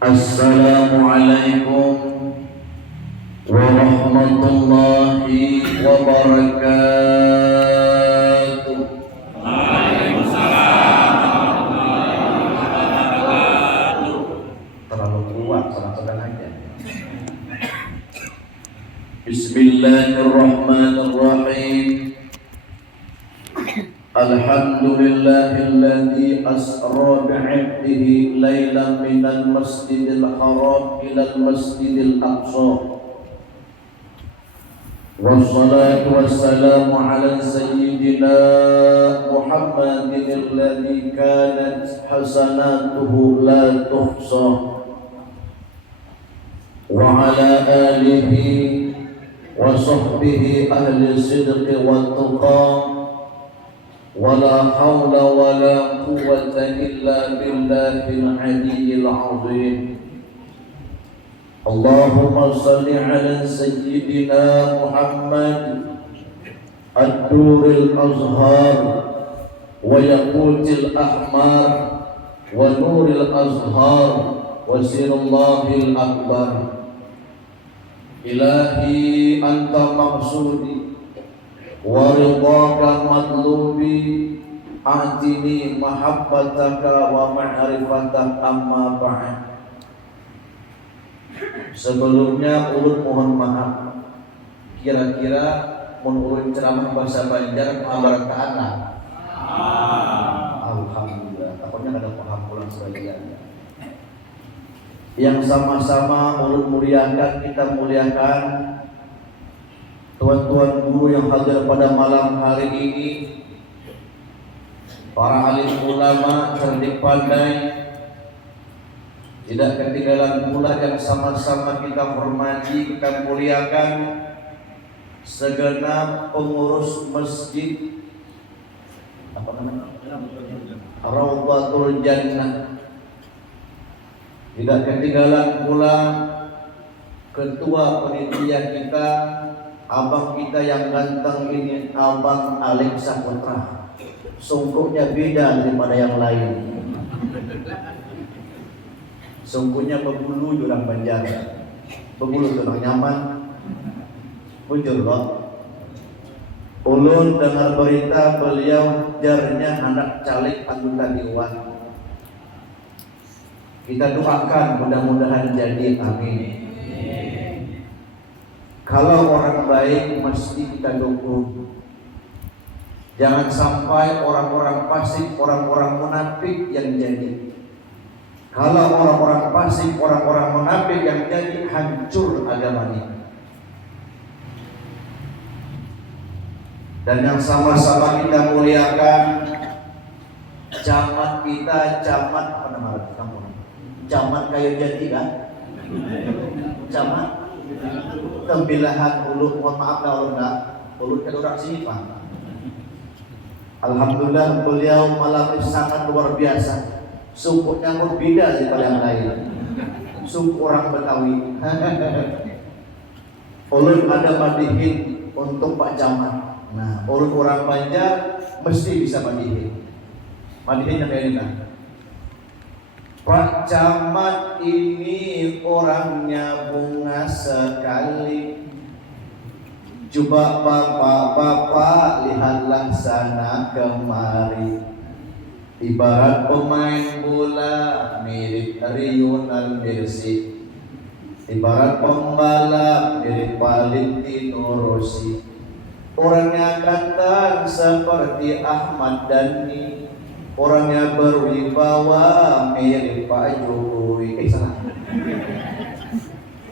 Assalamualaikum warahmatullahi wabarakatuh. Terlalu kuat, sedang aja. Bismillahirrahmanirrahim. Alhamdulillahilladzi asra bi'abdihi lailan minal masjidil haram ilal masjidil aqsa. Wassalatu wassalamu ala sayyidina Muhammadin alladzi kanat hasanatuhu la tuhsa. Wa ala alihi wa sahbihi ahli sidqi wa tuqa. Wala hawla wala quwwata illa billahil aliyyil azim. Allahumma salli ala sayyidina Muhammad ad-duril azhar wa yaqutil ahmar wa nuril azhar wa sirallahil akbar. Ilahi anta maqsudi wa ridhaka matlubi, atini mahabbataka wa ma'rifataka amma ba'd. Sebelumnya ulun mohon maaf, kira-kira mun ulun ceramah bahasa Banjar paham ta'ala. Alhamdulillah, takutnya ada paham pulang sebagian. Yang sama-sama ulun muliakan, kita muliakan tuan-tuan guru yang hadir pada malam hari ini, para alim ulama cerdik pandai, tidak ketinggalan pula yang sama-sama kita hormati, kita muliakan segenap pengurus masjid apa namanya? Raudhatul Jannah. Tidak ketinggalan pula ketua panitia kita, abang kita yang ganteng ini, Abang Alex Saputra. Sungguhnya beda daripada yang lain. Sungguhnya pebulu orang Banjar, pebulu orang nyaman. Bujur loh. Ulun dengar berita beliau jarnya anak caleg anggota Dewan. Kita doakan mudah-mudahan jadi, amin. Kalau orang baik mesti kita dukung. Jangan sampai orang-orang fasik, orang-orang munafik yang jadi. Kalau orang-orang fasik, orang-orang munafik yang jadi, hancur agama ini. Dan yang sama-sama kita muliakan camat kita, camat apa nama kamu? Camat Kayu Jati kan? Camat Tembilahan Ulu, mohon maaf kalau enggak, Ulu kan orang sini Pak. Alhamdulillah beliau malam ini sangat luar biasa. Sukunya berbeda daripada yang lain. Suku orang Betawi. Ulun ada madihin untuk Pak Camat. Nah, ulun orang Banjar mesti bisa madihin. Madihin yang kayak ini kan. Pak Camat ini orangnya bunga sekali. Coba bapak-bapak lihatlah sana kemari. Ibarat pemain bola mirip Lionel Messi. Ibarat pembalap mirip Valentino Rossi. Orangnya ganteng seperti Ahmad Dhani. Orangnya berwibawa mirip Pak Jokowi. Salah.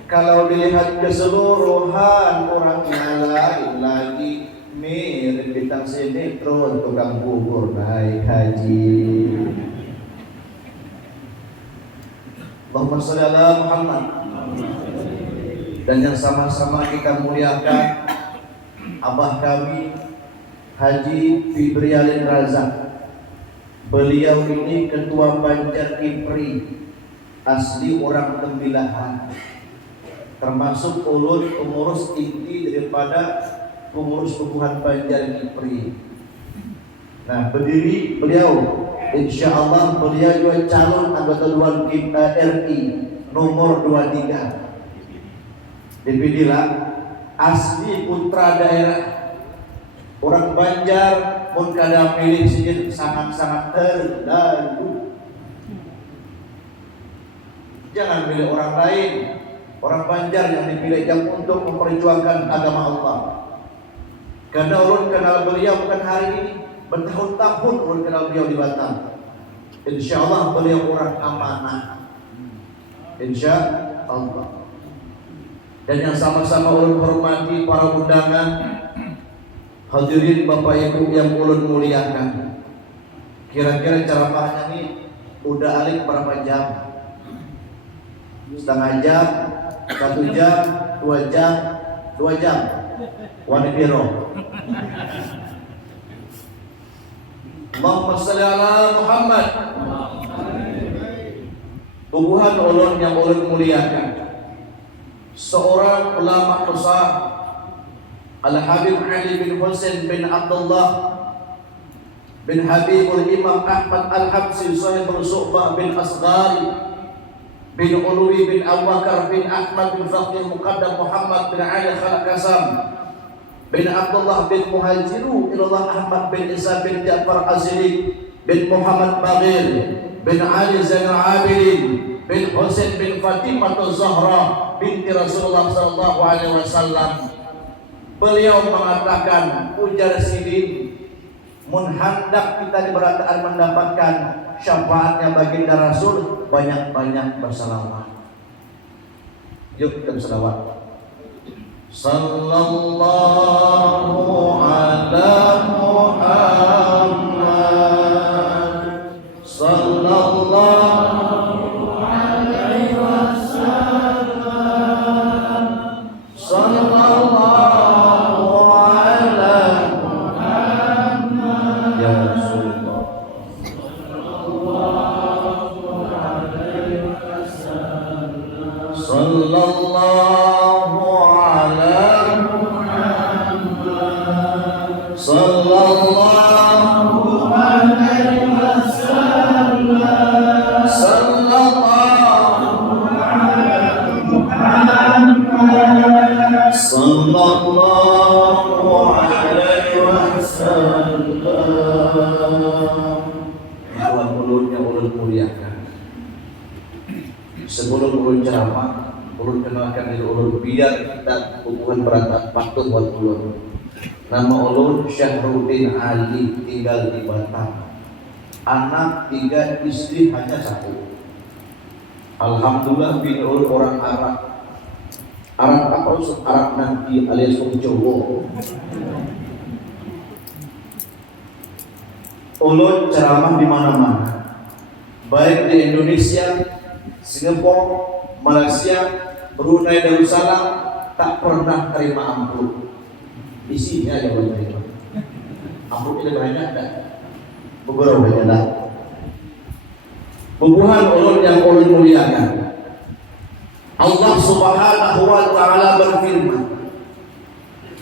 Kalau dilihat keseluruhan orangnya lain lagi, mirip bintang sinetron tukang bubur naik haji. Allahumma sholli ala Muhammad. Dan yang sama-sama kita muliakan abah kami Haji Fibrialin Razak. Beliau ini ketua Banjar Kipri, asli orang Tembilahan, termasuk ulun pengurus inti daripada pengurus hubungan Banjar Kipri. Nah, berdiri beliau, insya Allah beliau juga calon anggota Dewan RI nomor 23. DPD lah asli putra daerah orang Banjar pun kada milik sendiri, sangat-sangat terlalu. Jangan milih orang lain, orang Banjar yang dipilih yang untuk memperjuangkan agama Allah. Karena ulun kenal beliau bukan hari ini, bertahun-tahun ulun kenal beliau di Batam. Insya Allah beliau orang amanah, insya Allah. Dan yang sama-sama ulun hormati para undangan, hadirin Bapak Ibu yang ulun muliakan. Kira-kira ceramahnya ini udah alik berapa jam? Setengah jam, 1 jam, 2 jam, 2 jam. Wani biro. Allahumma sholli ala Muhammad. Bubuhan ulun yang ulun muliakan, seorang ulama besar Al-Habib Ali bin Husain bin Abdullah bin Habibul Imam Ahmad Al-Habsi sahibul Su'bah bin Asghari bin Uluwi bin Abu Bakar bin Ahmad bin Faqih Muqaddam Muhammad bin Ali Khalaq Kasam bin Abdullah bin Muhajiru ilallah Ahmad bin Isa bin Ja'far Azili bin Muhammad Baghir bin Ali Zainal Abidin bin Husain bin Fatimah Zahra binti Rasulullah sallallahu alaihi wasallam. Beliau mengatakan, ujar sidin, mun hendak kita di berataan mendapatkan syafaatnya baginda Rasul, banyak-banyak bersalawat. Yuk kita bersalawat. Sallallahu ala Muhammad, sallallahu alaihi wasallam, sallallahu ala Muhammad, ya Rasulullah, sallallahu alaihi wasallam, sallallahu sallallahu alaihi wasallam, sallallahu alaihi Muhammad, sallallahu alaihi wasallam. Tuhan ulun yang ulun muliakan, sebelum ulun ceramah, ulun kenalkan diri ulun biar kita hubungan berat patuh buat ulun. Nama ulun Syahruddin Ali, tinggal di Batam. Anak 3, istri hanya 1. Alhamdulillah bin ulun orang Arab. Arab apa usah? Arab nanti alias orang Jawa. Ulun ceramah di mana-mana, baik di Indonesia, Singapura, Malaysia, Brunei Darussalam, tak pernah terima amplop. Isinya aja buat terima. Amplop itu banyak tak? Beberapa banyak. Bubuhan ulun yang ulun muliakan, Allah Subhanahu wa ta'ala berfirman,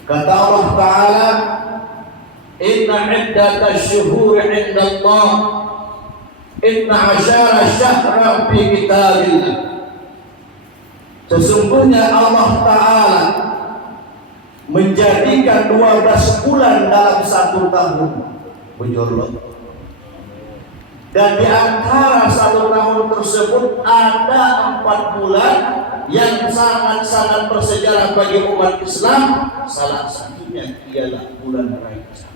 kata Allah Ta'ala, inna iddatash syuhuri 'inda Allah 12 syahran fi kitabillah. Sesungguhnya Allah Ta'ala menjadikan 12 bulan dalam 1 tahun. Bujurlah. Dan di antara 1 tahun tersebut ada 4 bulan yang sangat-sangat bersejarah bagi umat Islam. Salah satunya ialah bulan Rajab.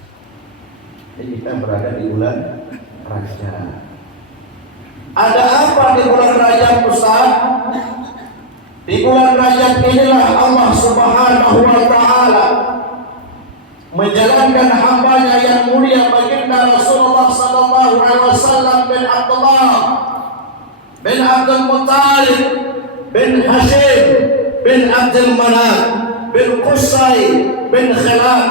Jadi kita berada di bulan Rajab. Ada apa di bulan Rajab, Ustaz? Di bulan Rajab inilah Allah Subhanahu wa ta'ala menjalankan hambanya yang mulia baginda Rasulullah sallallahu alaihi wasallam bin Abdullah bin Abdul Muttalib bin Hashim bin Abdul Manaf bin Qusay bin Khilaf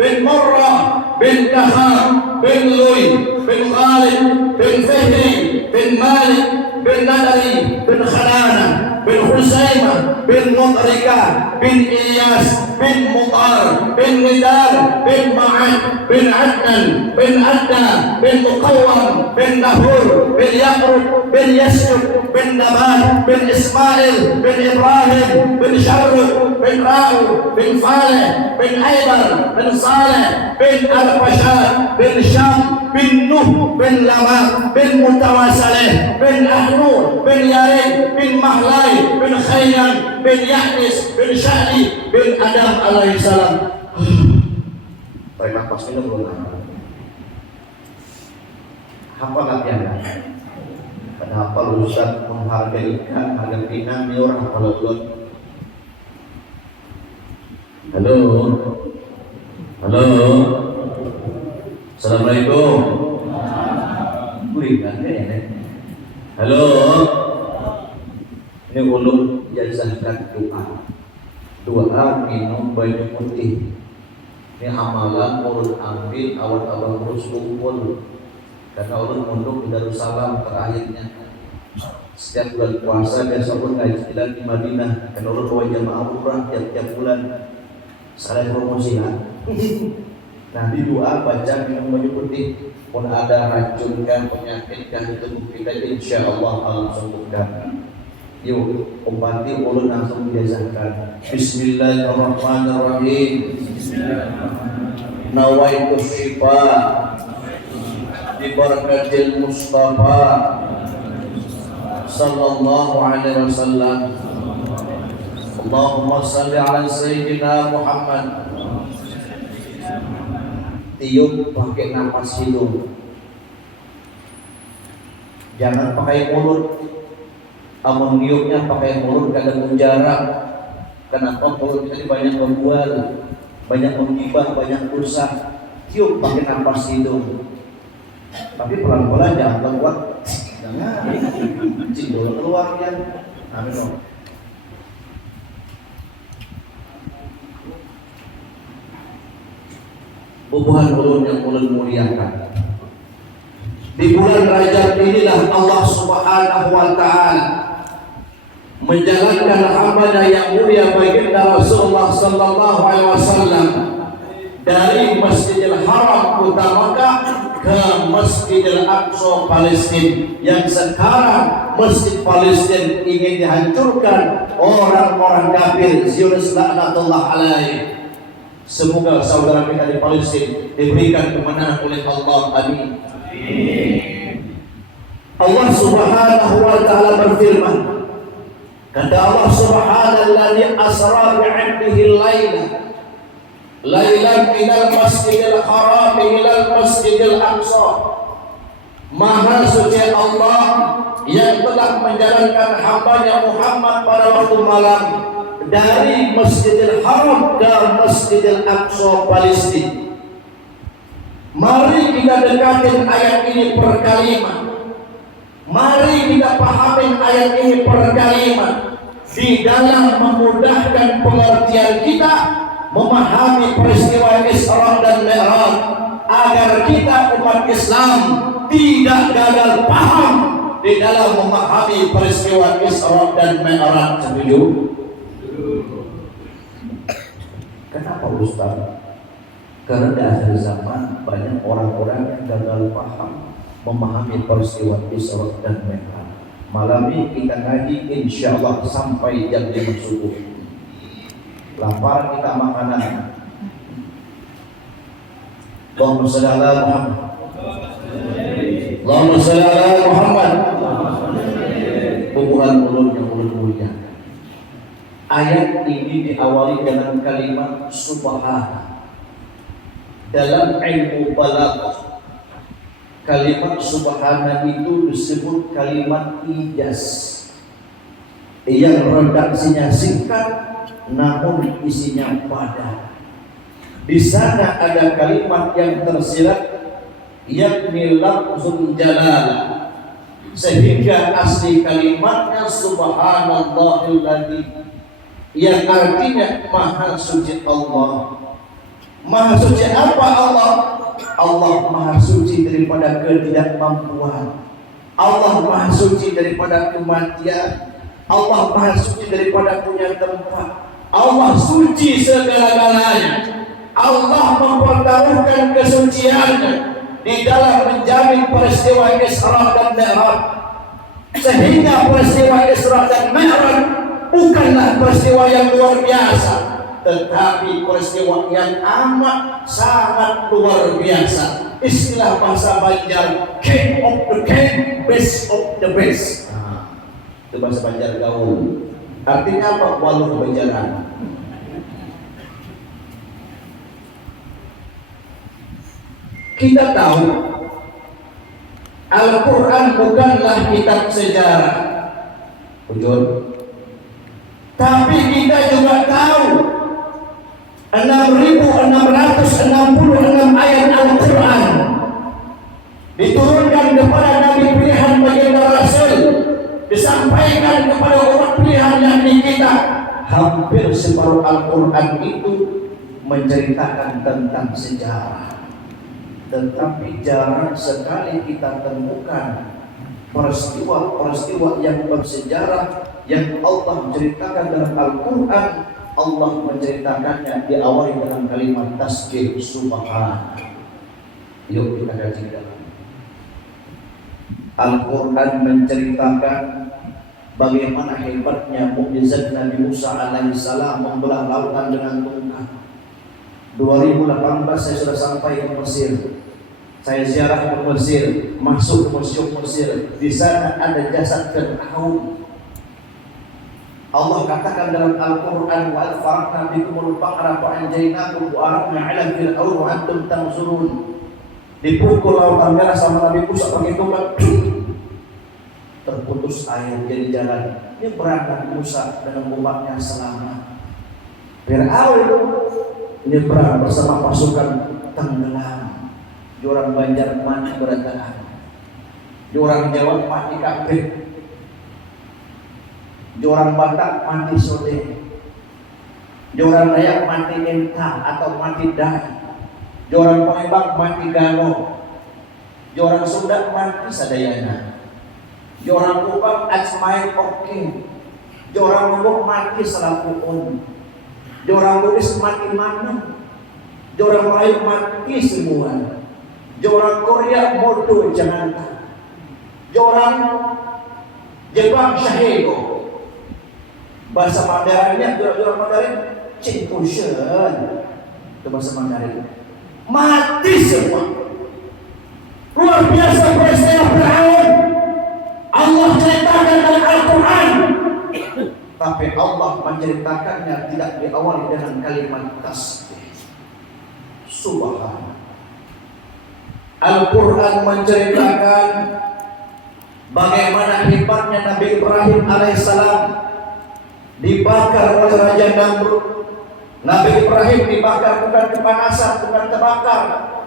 bin Murrah bin Kahab bin Luy bin Ghalib bin Fihri bin Malik bin Nadari bin Khanana bin Husaimah bin Mutrika bin Ilyas bin Mutar bin Nidar bin Ma'ad bin Adnan bin Adna bin Muqawwam bin Nahur bin Yaqrub bin Yasrub bin Nabat bin Ismail bin Ibrahim bin Sharruk bin Ra'u bin Faleh bin Aibar bin Saleh bin Al-Fashad bin Syam bin Nuh bin Lama bin Mutawasaleh bin Ahnur bin Yarid bin Mahlai bin Khayyam bin Yahnis bin Syahdi bin Adam alaihissalam. Tarik nafas minum dulu. Hafal latihan. Pada hafal Ustaz menghargai ikan, harga pinang, ni orang hafal Ustaz. Halo. Halo. Assalamualaikum. Berikan ya. Halo. Ini ulum jazahkan doa minum baju putih. Ini amalan ulun ambil awal abang urus kumpul karena ulun mondok di Darussalam terakhirnya. Setiap bulan puasa biasa ulun ngajilan di Madinah karena ulun bawa jamaah umrah tiap bulan. Salah promosian. Nanti doa baca minum baju putih. Pun ada racun kan penyakit kan itu kita insya Allah alam sembuhkan. Yuk umpati ulun langsung dijazahkan. Bismillahirrahmanirrahim. Nawaitu syifa bi barakatil Mustafa sallallahu alaihi wasallam. Allahumma salli ala sayyidina Muhammad. Tiup pakai napas hidung, jangan pakai mulut. Amun tiupnya pakai mulut kadang jarak. Kenapa? Mulut kita ini banyak membual, banyak menggibah, banyak dosa. Tiup pakai napas hidung, tapi pelan-pelan, jangan keluar. Jangan cindol keluar ya. Amin. Bubuhan ulun yang ulun muliakan. Di bulan Rajab inilah Allah Subhanahu wa Ta'ala menjalankan hamba yang mulia baginda Rasulullah sallallahu alaihi wasallam dari Masjidil Haram kota Makkah ke Masjidil Aqsa Palestina, yang sekarang Masjid Palestina ingin dihancurkan orang-orang kafir Zionis laknatullah alaihi. Semoga saudara kita di Palestina diberikan kemenangan oleh Allah. Amin. Allah Subhanahu wa Ta'ala berfirman, kata Allah Subhanalladzi asra bi'abdihi lailan minal masjidil haram ilal masjidil aqsa. Maha suci Allah yang telah menjalankan hamba-Nya Muhammad pada waktu malam dari Masjidil Haram ke Masjidil Aqsa Palestina. Mari kita dekatin ayat ini per kalimat. Mari kita pahami ayat ini per kalimat di dalam memudahkan pengertian kita memahami peristiwa Isra dan Mi'raj, agar kita umat Islam tidak gagal paham di dalam memahami peristiwa Isra dan Mi'raj. Setuju? Kenapa Ustaz? Karena di akhir zaman banyak orang-orang yang gagal paham memahami peristiwa Isra dan Mi'raj. Malam ini kita ngaji insya Allah sampai jam 5 subuh. Lapar kita makanan. Allahumma shalli ala Muhammad. Allahumma shalli ala Muhammad. Hubungan ulun yang ulun mulia. Ayat ini diawali dengan kalimat subhana. Dalam ilmu balaghah, kalimat subhana itu disebut kalimat ijaz, yang redaksinya singkat namun isinya padat. Di sana ada kalimat yang tersirat, yakni lafzul jalalah, sehingga asli kalimatnya subhanallahilladzi, yang artinya maha suci Allah. Maha suci apa Allah? Allah maha suci daripada ketidakmampuan. Allah maha suci daripada kematian. Allah maha suci daripada punya tempat. Allah suci segala-galanya. Allah mempertaruhkan kesuciannya di dalam menjamin peristiwa Isra dan Mi'raj, sehingga peristiwa Isra dan Mi'raj bukanlah peristiwa yang luar biasa, tetapi peristiwa yang amat sangat luar biasa. Istilah bahasa Banjar, king of the king, best of the best. Itu bahasa Banjar gaul. Artinya apa? Walau kebanjaran. Kita tahu Al-Quran bukanlah kitab sejarah, Ujur. Tapi kita juga tahu 6.666 ayat Al-Quran diturunkan kepada Nabi pilihan baginda Rasul, disampaikan kepada umat pilihan yang di kita. Hampir separuh Al-Quran itu menceritakan tentang sejarah. Tetapi jarang sekali kita temukan peristiwa-peristiwa yang bersejarah yang Allah menceritakan dalam Al-Quran. Allah menceritakannya diawali dengan kalimat tasbih subhan. Yuk kita kaji dalam Al-Quran menceritakan bagaimana hebatnya mukjizat Nabi Musa alaihissalam membelah lautan dengan tunggang. 2018 saya sudah sampai ke Mesir. Saya ziarah ke Mesir, masuk ke museum Mesir. Di sana ada jasad Fir'aun. Allah katakan dalam Al-Quran, wa al-faraqna bikumul baqara wa anjaynakum wa aradna 'ala fir'aun wa antum tanzurun. Dipukul lautan merah sama Nabi Musa pakai tunggang, terputus air jadi jalan. Ini berangkat Musa dengan umatnya selamat. Fir'aun nyebrang bersama pasukan tenggelam. Orang Banjar mati berantakan, orang Jawa mati kabeh, orang Batak mati sode, orang Dayak mati entah atau mati dai, orang Palembang mati gano, orang Sunda mati sadayana, orang Kupang Ajmain oke, orang Lombok mati selapukun, orang Buddhis mati mana, orang Melayu mati semua. Orang Korea bodoh jangan tahu. Orang Jepang syahego. Bahasa Mandarinnya orang Mandarin Cingkushen. Itu bahasa Mandarin. Mati semua. Luar biasa peristiwa Fir'aun. Allah ceritakan dalam Al-Quran. Tapi Allah menceritakannya tidak diawali dengan kalimat tasbih subhanallah. Al-Quran menceritakan bagaimana hebatnya Nabi Ibrahim alaihissalam dibakar oleh Raja Namrud. Nabi Ibrahim dibakar bukan kepanasan, bukan terbakar,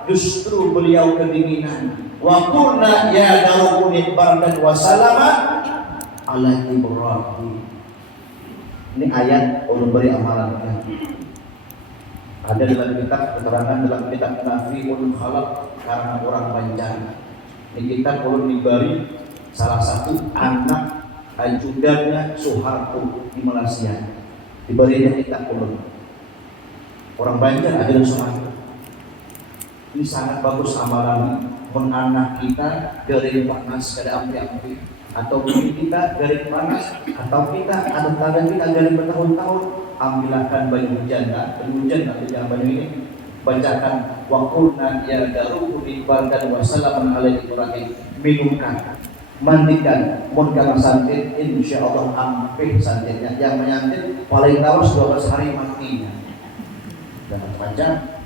justru beliau kedinginan. Wa qulna ya naru kuni bardan wa salaman ala Ibrahim. Ini ayat ulun beri amalan. Ada dalam kitab keterangan dalam kitab Nafiul Khalaq karena orang Banjar. Ini kitab ulun diberi salah satu anak ajudannya Soeharto di Malaysia. Diberinya kitab ulun. Orang Banjar ada Soeharto. Ini sangat bagus amalan. Anak kita garing panas kada api-api, atau kita garing panas, atau kita ada tanda kita garing bertahun-tahun. Ambilkan baju hujan, atau jangan baju ini. Bacakan waqulna ya daru ibarkan wa salamun alaihi Ibrahim. Minumkan, mandikan, mun santin, insyaallah ampih santinnya. Yang menyantin paling tawas 12 hari matinya. Jangan panjang.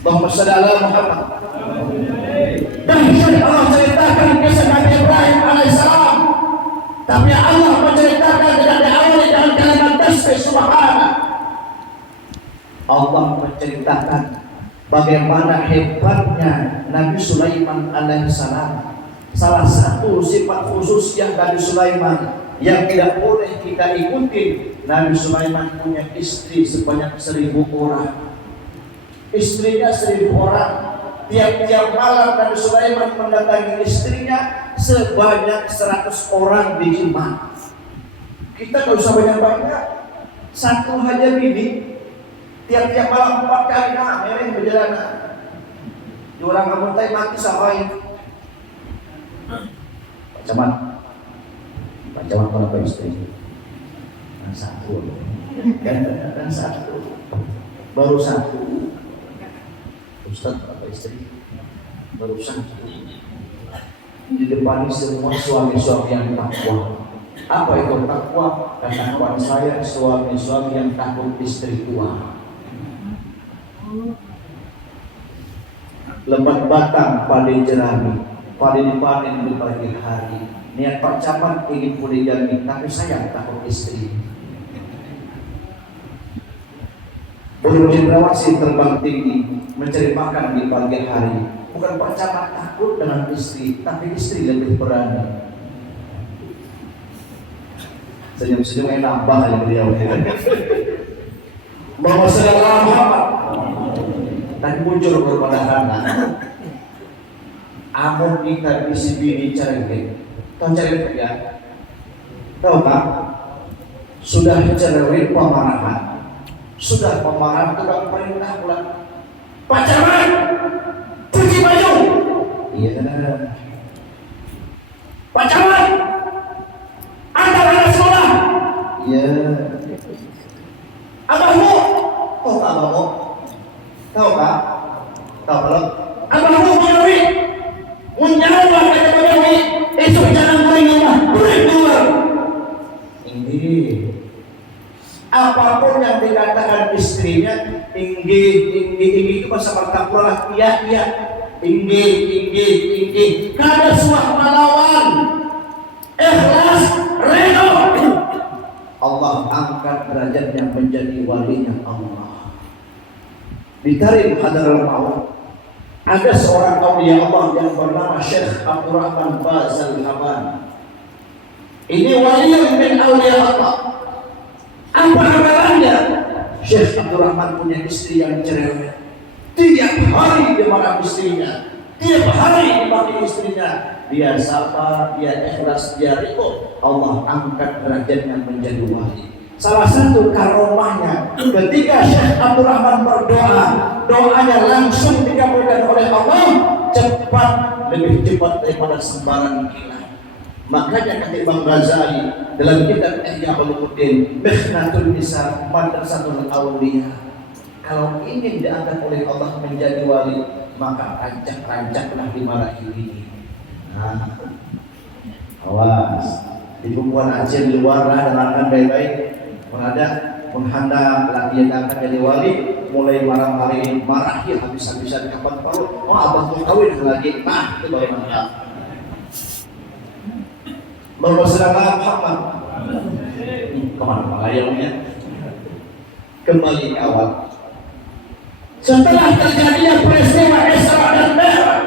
Allahumma shalli ala Muhammad. Dan Allah ceritakan kisah Nabi Ibrahim alaihissalam. Tapi Allah menceritakan dengan diawali dengan kalimat tasbih subhanallah. Allah menceritakan bagaimana hebatnya Nabi Sulaiman alaihissalam. Salah satu sifat khusus yang Nabi Sulaiman yang tidak boleh kita ikuti, Nabi Sulaiman punya istri sebanyak 1000 orang. Istrinya 1000 orang. Tiap-tiap malam Nabi Sulaiman mendatangi istrinya sebanyak 100 orang di jemaah. Kita kalau usah banyak-banyak, Satu aja bini, tiap-tiap malam 4 kali mereng berjalan. Di orang kampung tadi mati sampai Pak Camat kenapa istri? Kan satu, baru satu. Ustaz apa istri? Baru satu. Di depan semua suami-suami yang takwa. Apa itu takwa? Ketakwaan saya suami-suami yang takut istri tua. Lebat batang pada jerami, pada dipanen di pagi hari. Niat Pak Camat ingin poligami, tapi saya takut istri. Burung cendrawasih terbang tinggi, mencari makan di pagi hari. Bukan Pak Camat takut dengan istri, tapi istri lebih berani. Senyum-senyum enak banget beliau. Bahwa saudara Muhammad dan muncul kepada anak. Amun kita bisi bini cari, tahu cari ya? Tahu tak? Sudah cari pemarahan, sudah pemarahan tukang perintah pula. Pak Camat, cuci baju. Iya benar. Pak Camat, antar anak sekolah. Iya. Abahmu, tahu tak abahmu? Tahu tak? Tahu belum? Abahmu Bagawi, menjawab kata Bagawi, esok jangan beringat, boleh keluar. Ini apapun yang dikatakan istrinya, tinggi itu bahasa pertapuran, iya, tinggi. Kada suah melawan, ikhlas, reda. Allah angkat derajatnya menjadi walinya Allah. Ditarik hadarul maut. Ada seorang aulia Allah yang bernama Syekh Abdurrahman Bazal Haban. Ini wali min aulia Allah. Apa amalannya? Syekh Abdurrahman punya istri yang cerewet. Tiap hari dia marah istrinya, tiap hari dimaki istrinya. Dia sabar, dia ikhlas, dia ridho. Allah angkat derajatnya menjadi wali. Salah satu karomahnya, ketika Syekh Abdurrahman berdoa, doanya langsung dikabulkan oleh Allah, lebih cepat daripada sembarang kilat. Makanya kata Imam Ghazali dalam kitab Ihya Ulumuddin, Mihnatul Nisa Madrasatul Awliya, kalau ingin diangkat oleh Allah menjadi wali, maka rancak-rancaklah dimarahi ini. Nah, awas, di kumpulan Aceh di luar lah, dengarkan baik-baik. Menghadap menghantam lagi yang akan jadi wali, mulai marah-marahin, marahi habis-habisan kapan tahu, abang mau kawin lagi, itu baru mantap. Berwassalamualaikum Muhammad. Kemana melayangnya? Kembali ke awal. Setelah terjadinya peristiwa Isra dan Mi'raj,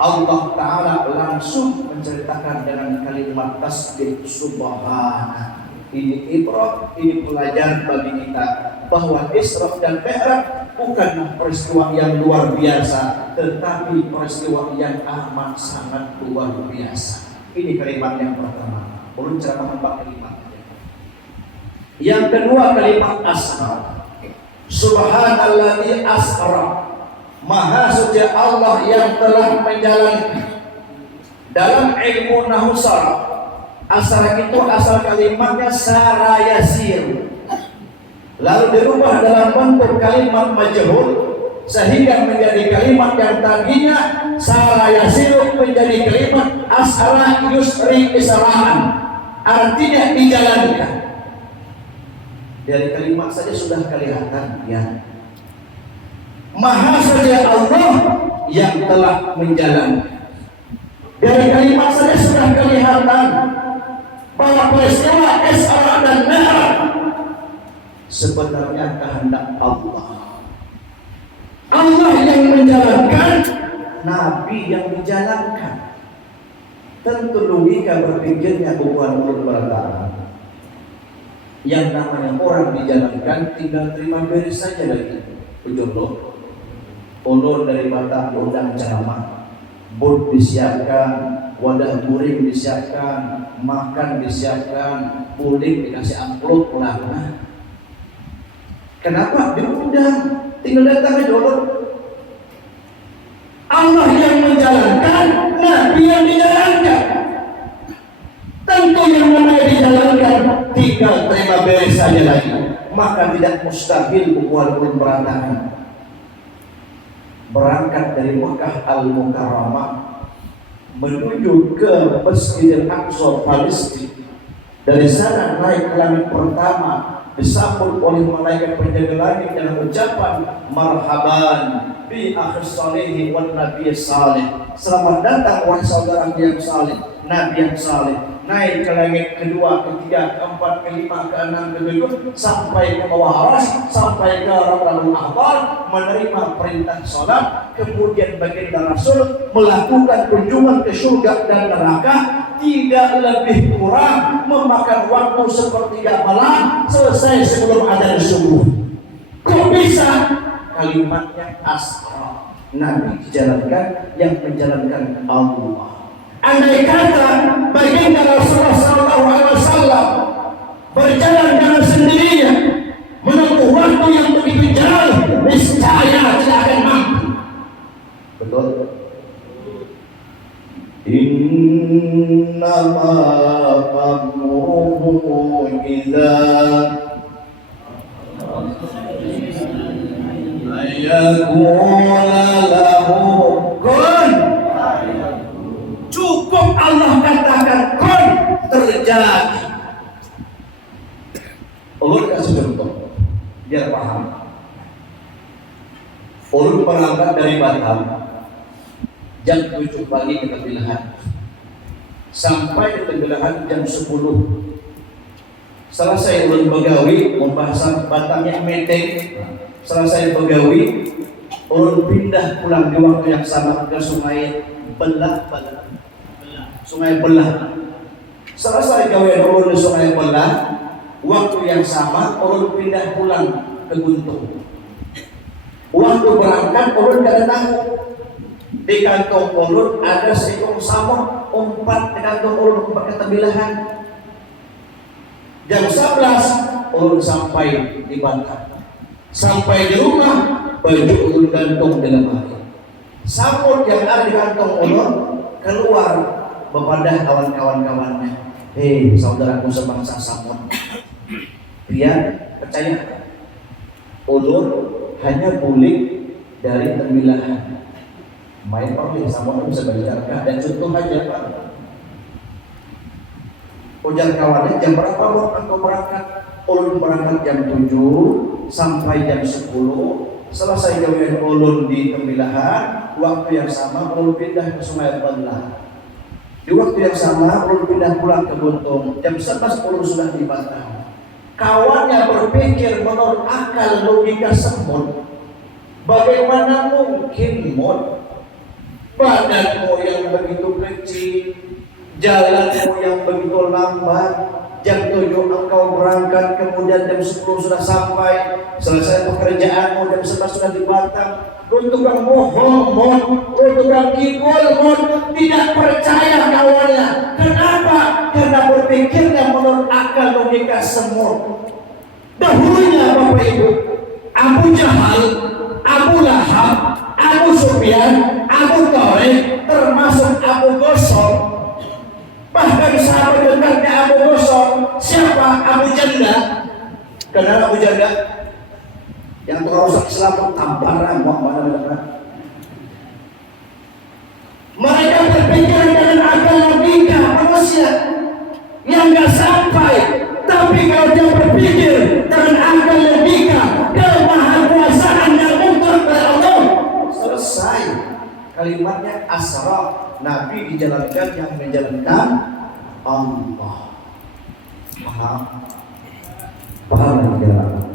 Allah Ta'ala langsung menceritakan dengan kalimat tasbih subhanallah. Ini ibrah, ini pelajaran bagi kita bahwa Isra dan Mi'raj bukan peristiwa yang luar biasa, tetapi peristiwa yang amat sangat luar biasa. Ini kalimat yang pertama. Belum ceramah 4 kalimat. Yang kedua kalimat asra. Subhanalladzi asra. Maha suci Allah yang telah menjalankan. Dalam ilmu nahwu saraf, asal itu asal kalimatnya sarayasir, lalu dirubah dalam bentuk kalimat majhul sehingga menjadi kalimat yang tadinya sarayasir menjadi kalimat asra yusri isra'an, artinya dijalankan. Dari kalimat saja sudah kelihatan ya, Maha suci Allah yang telah menjalankan. Dari kalimat saja sudah kelihatan bahwa peristiwa Isra dan Mi'raj sebenarnya kehendak Allah. Allah yang menjalankan, Nabi yang dijalankan. Tentu logika berpikirnya bukan mulut berkata. Yang namanya orang dijalankan tinggal terima beres saja lagi. Berjodoh, ulur dari Batak diundang ceramah, bud disiapkan, wadah guring disiapkan, makan disiapkan, puling dikasih amplop ulama. Kenapa? Diundang, tinggal datang aja Allah. Allah yang menjalankan, Nabi yang dijalankan. Tentu yang mana dijalankan tinggal terima beres saja lagi. Maka tidak mustahil walaupun berantakan. Berangkat dari Mekah Al-Mukarramah menuju ke Masjidil Aqsa Palestina. Dari sana naik ke langit pertama, disambut oleh malaikat penjaga langit dengan ucapan marhaban bi akhis salihi wan nabiy salih. Selamat datang wahai saudara yang saleh, nabi yang saleh. Naik ke langit kedua, ketiga, keempat, kelima, keenam, ketujuh, sampai ke bawah aras, sampai ke Rabbul Ahbar, menerima perintah salat. Kemudian baginda Rasul melakukan kunjungan ke surga dan neraka, tidak lebih kurang memakan waktu sepertiga malam, selesai sebelum adzan subuh. Kok bisa? Kalimatnya asra. Nabi dijalankan, yang menjalankan Allah. Andai kata baginda Rasulullah SAW berjalan dengan sendirinya, menempuh waktu yang begitu jauh, niscaya tidak akan mampu. Betul? Innama amruhu idza ayaqula lahu kun. Cukup Allah katakan kun, terjadi. Allah kasih contoh biar paham. Ulun berangkat dari Batam jam 7 pagi ke Tebilahan, sampai di Tebilahan jam 10. Selesai ulun begawi, membahas Batamnya meeting. Selesai begawi, ulun pindah pulang di waktu yang sama ke Sungai Belah. Sungai Belah. Selesai gawean ulun di Sungai Belah, waktu yang sama ulun pindah pulang ke Guntung. Waktu berangkat ulun gak datang. Di kantong ulun ada seekor samur, umpat di kantong ulun, umpat ke Tebilahan. Jam 11 ulun sampai di Batam. Sampai di rumah, baju ulun gantung di lemari. Samur yang ada di kantong ulun keluar bepadah kawan-kawan-kawannya. Hei saudaraku sebangsa Samud, dia percaya ulun hanya bulik dari Tebilahan. Main pergi Samud bisa bicara dan contoh aja Pak. Ujar kawannya, jam berapa engkau berangkat? Ulun berangkat jam 7 sampai jam 10. Selesai gawean ulun di Tebilahan, waktu yang sama ulun pindah ke Sungai Belah. Di waktu yang sama ulun pindah pulang ke Guntung. Jam 11 ulun sudah di Batam. Kawannya berpikir menurut akal logika semut, bagaimana mungkin Mod, badanmu yang begitu kecil, jalanmu yang begitu lambat, jam 7 engkau berangkat, kemudian jam 10 sudah sampai, selesai pekerjaanmu jam 11 sudah di Batam. Untuk tukang bohong Mod, tukang kibul Mod, tidak percaya kawannya. Kenapa? Karena berpikirnya menurut akal logika semut. Dahulunya Bapak Ibu, Abu Jahal, Abu Lahab, Abu Sufyan, Abu Thalib, termasuk Abu Gosok. Bahkan sahabat dekatnya Abu Gosok, siapa? Abu Janda. Kenal Abu Janda? Yang terusak selamat tamparan mana. Mereka berpikir dengan akal logika manusia yang nggak sampai. Tapi kalau dia berpikir dengan akal logika kemahakuasaan yang mutlak dari Allah, selesai. Kalimatnya asra, Nabi dijalankan, yang menjalankan Allah. Paham tidak?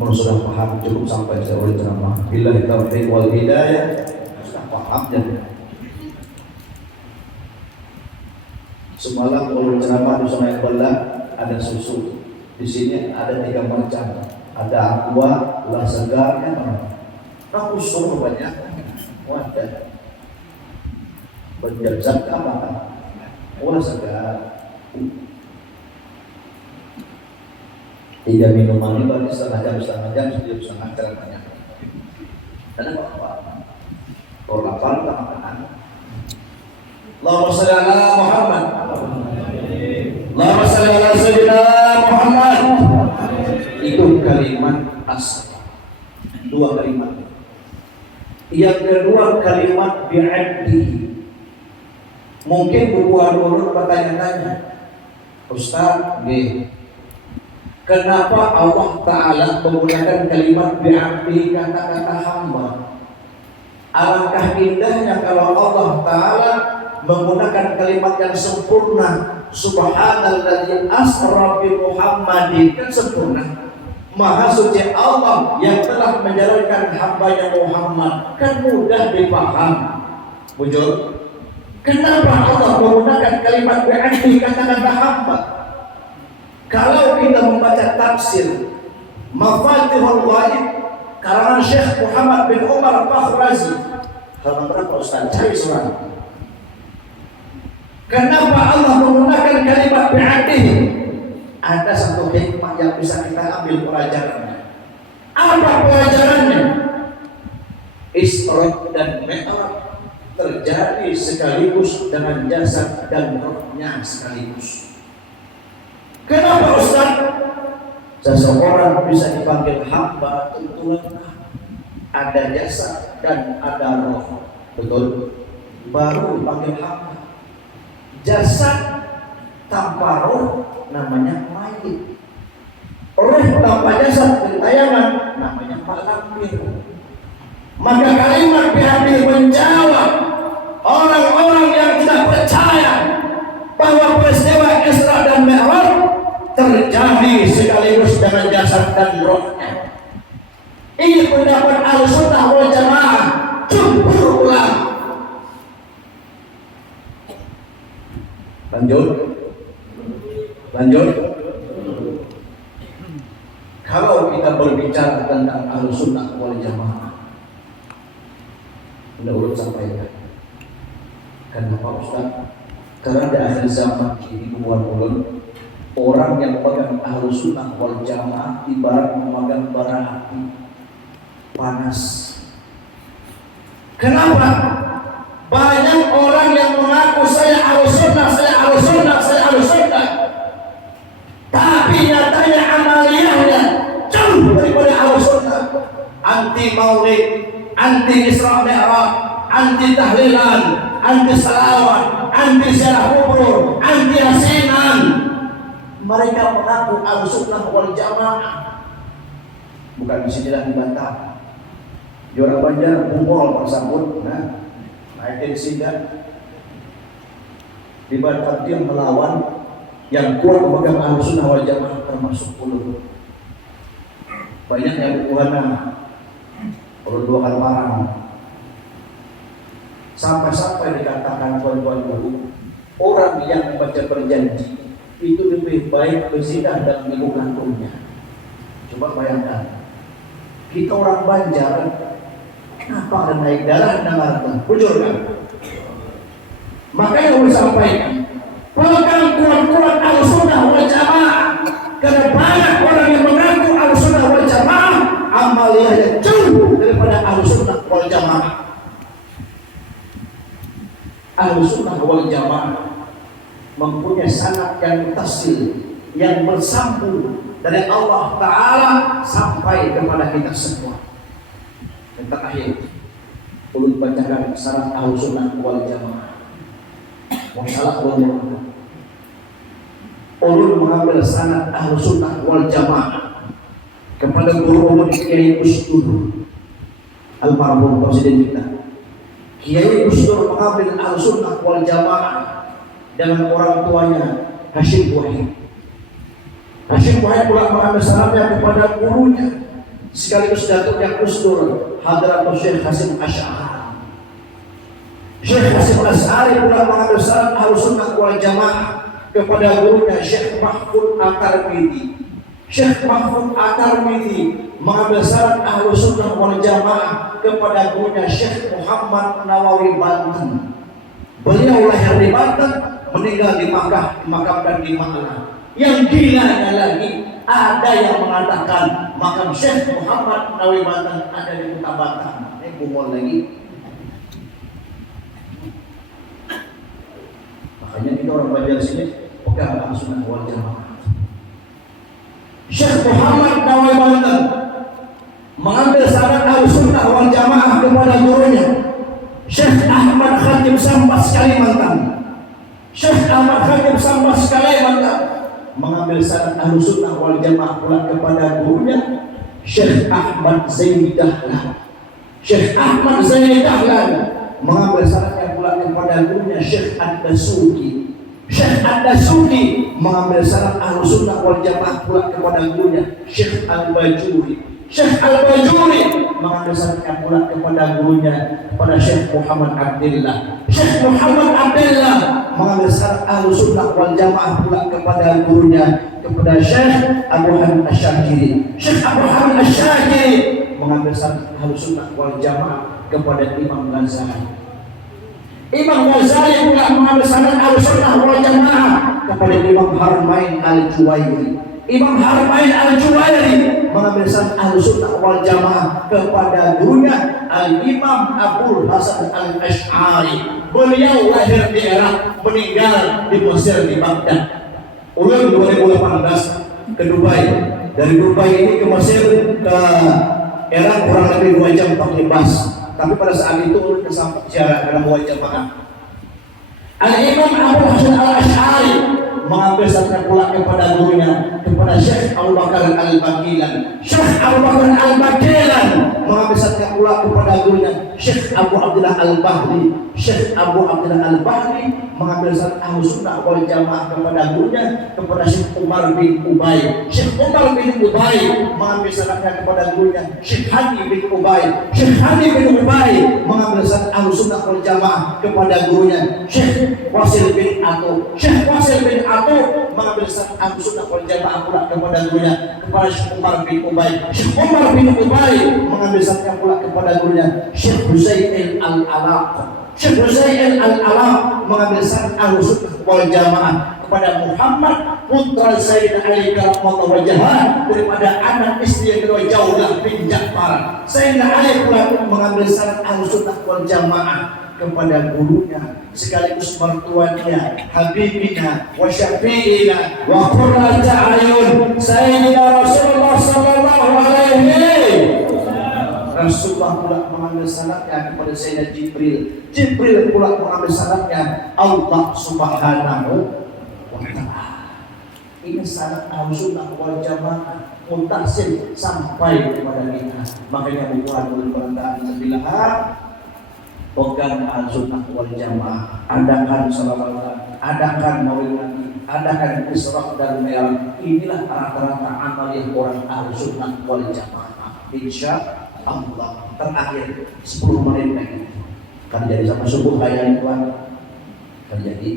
Kalau sudah paham cukup sampai saya oleh ceramah. Bila taufiq wal hidayah, sudah paham ya. Semalam oleh ceramah di Sungai Belah ada susu. Di sini ada 3 macam. Ada aqua, lah segarnya mana? Aku suruh banyak. Wadah. Berjazak apa? Wah segar. 3 minuman ini berarti setengah jam, setengah jam banyak. Karena apa? Kalau lapar kita makanan. Allahumma shalli ala Muhammad. Allahumma shalli ala Sayyidina Muhammad. Itu kalimat asal. 2 kalimat. Yang kedua kalimat bi'addi. Mungkin bubuhan ulun bertanya-tanya, Ustaz, kenapa Allah Ta'ala menggunakan kalimat bi'abdi, kata-kata hamba? Alangkah indahnya kalau Allah Ta'ala menggunakan kalimat yang sempurna. Subhanalladzi asra bi Muhammadin, kan sempurna. Maha suci Allah yang telah menjalankan hambanya Muhammad, kan mudah dipaham. Bujur, kenapa Allah menggunakan kalimat bi'abdi, kata-kata hamba? Kalau kita membaca tafsir Mafatihul Ghaib karangan Syekh Muhammad bin Umar Fakhrazi, halaman berapa Ustaz? Cari surah. Kenapa Allah menggunakan kalimat bi'abdi? Ada satu hikmah yang bisa kita ambil pelajarannya. Apa pelajarannya? Isra dan Mi'raj terjadi sekaligus dengan jasad dan rohnya sekaligus. Kenapa Ustaz? Seseorang bisa dipanggil hamba tentunya ada jasad dan ada roh. Betul? Baru dipanggil hamba. Jasad tanpa roh namanya mayit. Roh tanpa jasad gentayangan namanya malampir. Maka kalimat bi'abdi menjawab orang-orang yang tidak percaya bahwa peristiwa Isra dan Mi'raj terjadi sekaligus dengan jasad dan rohnya. Ini pendapat Ahlussunnah wal Jamaah jumhur ulama. Lanjut. Kalau kita berbicara tentang Ahlussunnah wal Jamaah, udah urut sampaikan. Kenapa Ustaz? Karena di akhir zaman ini ulun orang yang memegang Ahlussunnah wal Jamaah ibarat memegang bara api panas. Kenapa? Banyak orang yang mengaku saya Ahlussunnah, tapi nyatanya amaliyahnya jauh daripada Ahlussunnah. Anti maulid, anti Isra Mi'raj, anti tahlilan, anti salawat, anti ziarah kubur, anti yasinan. Mereka mengaku Ahlussunnah wal Jamaah. Bukan disinilah dibantah. Di orang Banjar bungol tersambut, naikin singgah dibantah dia melawan yang kuat memegang Ahlussunnah wal Jamaah termasuk ulun. Banyak yang berkuhana perlu dua kali parang. Sampai-sampai dikatakan tuan-tuan guru, orang yang membaca berjanji itu lebih baik berzinah dan ibu kandungnya. Coba bayangkan, kita orang Banjar, kenapa ada naik darah dengarkan? Bujur kan? Makanya saya sampaikan, pegang kuat-kuat Ahlussunnah wal Jamaah. Karena banyak orang yang mengaku Ahlussunnah wal Jamaah, amaliyahnya jauh daripada Ahlussunnah wal Jamaah. Ahlussunnah wal Jamaah mempunyai sanad yang mutasil, yang bersambung dari Allah Ta'ala sampai kepada kita semua. Yang terakhir, ulun bacakan sanad Ahlussunnah wal Jamaah. Masalah ulun mengambil sanad Ahlussunnah wal Jamaah kepada guru ulun Kiai Gusdur, almarhum presiden kita. Kiai Gusdur mengambil Ahlussunnah wal Jamaah dengan orang tuanya Hashim Wahid. Hashim Wahid pula mengambil sanadnya kepada gurunya sekaligus datuknya Gusdur, Hadratus Syekh Hasim Asy'ari. Syekh Hasim Asy'ari pula mengambil sanad Ahlussunnah wal Jamaah kepada gurunya Syekh Mahfud At-Tirmidzi. Syekh Mahfud At-Tirmidzi mengambil sanad Ahlussunnah wal Jamaah kepada gurunya Syekh Muhammad Nawawi Banten. Beliau lahir di Banten, meninggal di Makkah, dimakamkan di Makkah. Yang gilanya lagi, Ada yang mengatakan makam Syekh Muhammad Nawawi Banten ada di Kota Batam. Ini bungol lagi. Makanya kita orang Banjar sini pegang Ahlussunnah wal Jamaah. Syekh Muhammad Nawawi Banten mengambil syarat Ahlussunnah wal Jamaah kepada gurunya Syekh Ahmad Khatib Sambas Kalimantan. Syekh Ahmad Khatib Sambas Kalimantan mengambil syarat Ahlussunnah wal Jamaah pula kepada gurunya Syekh Ahmad Zaini Dahlan. Syekh Ahmad Zaini Dahlan mengambil syaratnya pula kepada gurunya Syekh Ad-Dasuki. Syekh Ad-Dasuki mengambil syarat Ahlussunnah wal Jamaah pula kepada gurunya Syekh Al-Bajuri. Syekh Al-Bajuri mengambil syaratnya pula kepada gurunya kepada Syekh Muhammad Abdillah. Syekh Muhammad Abdillah mengambil syarat Ahlussunnah wal Jamaah pula kepada gurunya kepada Syekh Abu Hamid Asy-Syakiri. Syekh Abu Hamid Asy-Syakiri mengambil syarat Ahlussunnah wal Jamaah kepada Imam Ghazali. Imam Ghazali pula mengambil syarat Ahlussunnah wal Jamaah kepada Imam Harmain Al-Juwairi. Imam Harmain Al-Juwairi mengambil syarat Ahlussunnah wal Jamaah kepada gurunya Al-Imam Abul Hasan Al-Asy'ari. Beliau lahir di Irak, meninggal di Mesir di Baghdad. Ulun 2018 ke Dubai. Dari Dubai ini ke Mesir ke Irak kurang lebih 2 jam pakai bus. Tapi pada saat itu ulun kesampat ziarah dalam 2 jamaah. Al-Imam Abul Hasan Al-Asy'ari mengambil syaratnya pula kepada gurunya kepada Syekh Abu Bakar Al-Baqilan. Syekh Abu Bakar Al-Baqilan mengambil syaratnya pula kepada gurunya Syekh Abu Abdullah Al-Bahri. Syekh Abu Abdullah Al-Bahri mengambil syarat Ahlussunnah wal Jamaah kepada gurunya kepada Syekh Umar bin Ubay. Syekh Umar bin Ubay mengambil syaratnya kepada gurunya Syekh Hadi bin Ubay. Syekh Hadi bin Ubay mengambil syarat Ahlussunnah wal Jamaah kepada gurunya Syekh Wasil bin Ato. Syekh Wasil bin Ato mengambil syarat Ahlussunnah wal Jamaah pula kepada gurunya kepada Syekh Umar bin Ubay. Syekh Umar bin Ubay mengambil syaratnya pula kepada gurunya Syekh Husain Al-Alaq. Syekh Husain Al-Alaq mengambil syarat Ahlussunnah wal Jamaah kepada Muhammad putra Sayyidina Ali karramallahu wajhahu daripada anak istri yang kedua Jaulah bin Ja'far. Sayyidina Ali pula mengambil syarat Ahlussunnah wal Jamaah kepada gurunya sekaligus mertuanya habibina wa syafi'ina wa qurrata ayun Sayyidina Rasulullah sallallahu alaihi Rasulullah pula mengambil syaratnya kepada Sayyidina Jibril. Jibril pula mengambil syaratnya Allah Subhanahu wa ta'ala. Ini syarat Ahlussunnah wal Jamaah mutasil sampai kepada kita. Makanya bukuan berbantahan sebilah pegang Ahlussunnah wal Jamaah, adakan salawat, adakan maulid nabi, adakan Isra dan Mi'raj. Inilah rata-rata amaliyah orang Ahlussunnah wal Jamaah. Insya Allah. Terakhir 10 menit lagi kan jadi sama subuh kayak Tuhan terjadi.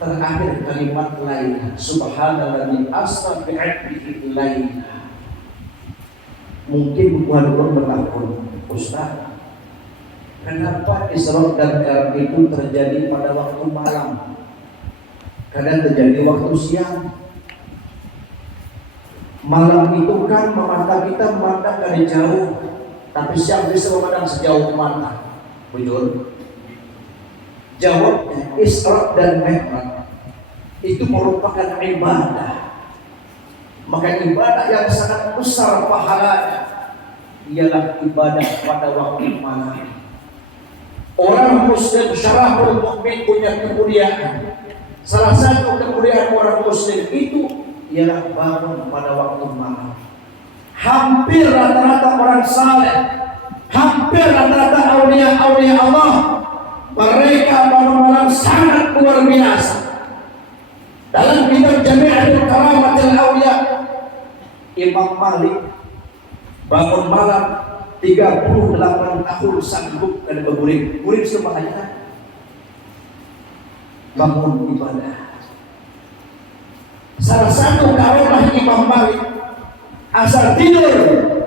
Terakhir kalimat lain subhanalladzi asra bi 'abdihi laila. Mungkin bukan bertakun Ustaz, kenapa Isra dan Mi'raj itu terjadi pada waktu malam? Kadang terjadi waktu siang. Malam itu kan mata kita memandang dari jauh, tapi siang bisa memandang sejauh mana? Betul. Jawabnya Isra dan Mi'raj itu merupakan ibadah. Maka ibadah yang sangat besar pahalanya ialah ibadah pada waktu malam. Orang Muslim syaraful mukmin punya kemuliaan. Salah satu kemuliaan orang Muslim itu ialah bangun pada waktu malam. Hampir rata-rata orang saleh, hampir rata-rata aulia-aulia Allah, mereka bangun malam sangat luar biasa. Dalam kitab Jami'atul Karamatil Aulia, Imam Malik bangun malam 38 tahun sanggup dan berguring. Guring semuanya bangun ibadah. Salah satu karomah Imam Malik asal tidur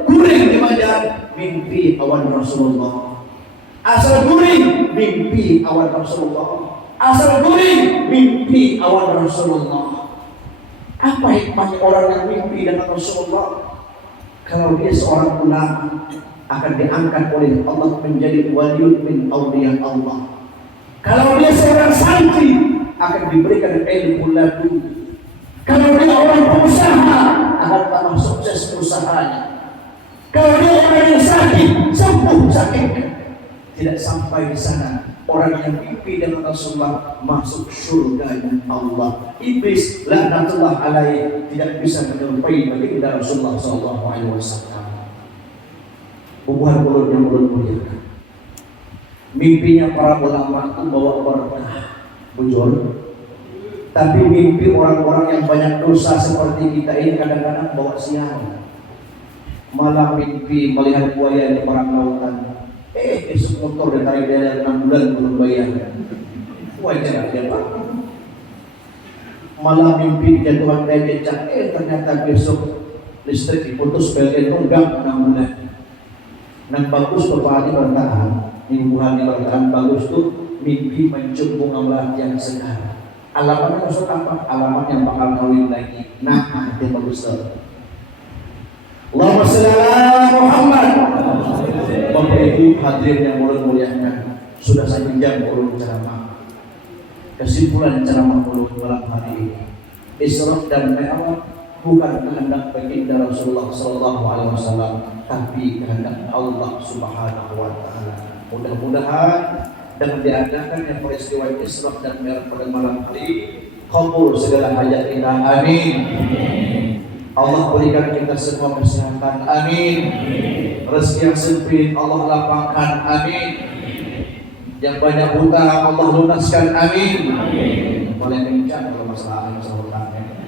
guring di badan mimpi awan Rasulullah. Asal guring mimpi awan Rasulullah. Asal guring mimpi awan Rasulullah. Apa hikmahnya orang yang mimpi dengan Rasulullah? Kalau dia seorang ulama akan diangkat oleh Allah menjadi waliun min awliya Allah. Kalau dia seorang santri akan diberikan ilmu laduni. Kalau dia orang pengusaha akan tambah sukses usahanya. Kalau dia orang yang sakit, sembuh sakitnya. Tidak sampai di sana, orang yang mimpi dengan Rasulullah masuk surga Allah. Iblis laknatullah alaih tidak bisa menyerupai baginda Rasulullah SAW. Hubungan mulut yang mulut mulia. Mimpinya para ulama itu bawa berkah, bujur. Tapi mimpi orang-orang yang banyak dosa seperti kita ini kadang-kadang bawa sial. Malah mimpi melihat buaya di orang lautan. Besok motor ditarik dari 6 bulan belum bayar. Wajar dia Pak. Malah mimpi jatuhan dari becak. Ternyata besok listrik diputus PLN enggak 6 bulan. Nang bagus Bapak Adi bertahan, mingguan bertahan bagus tuh mimpi mencium bunga melati yang segar. Alamatnya maksud apa? Alamat yang bakal kawin lagi. Nah, itu bagus tuh. Allahumma shalli ala Muhammad. Bapak Ibu hadirin yang mulia-muliakan, sudah 1 jam urut ceramah. Kesimpulan ceramah urut malam hari ini, Isra dan Mi'raj bukan kehendak baginda Rasulullah SAW, tapi kehendak Allah Subhanahu wa Ta'ala. Mudah-mudahan dengan diadakannya peristiwa Isra dan Mi'raj pada malam hari, kabul segala hajat kita. Amin. Allah berikan kita semua kesehatan. Amin. Rezeki yang sempit Allah lapangkan. Amin. Yang banyak hutang Allah lunaskan. Amin. Boleh bincang kalau masalah hutangnya.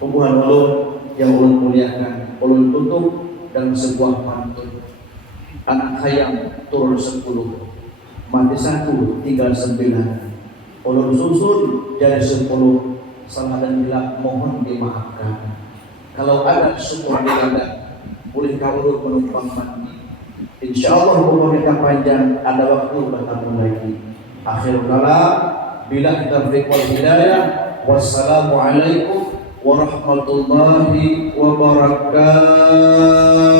Hubungan ulun yang ulun muliakan, ulun tutup dan sebuah pantun. Anak hayam turun 10, mati 1, tinggal 9. Ulun susun jadi 10. Salah dan bila mohon dimaafkan. Kalau ada syukur dilanda, boleh kawul menumpang mandi. Insya Allah umur kita panjang, ada waktu bertemu lagi. Akhir kala, bila kita wal hidayah. Wassalamualaikum warahmatullahi wabarakatuh.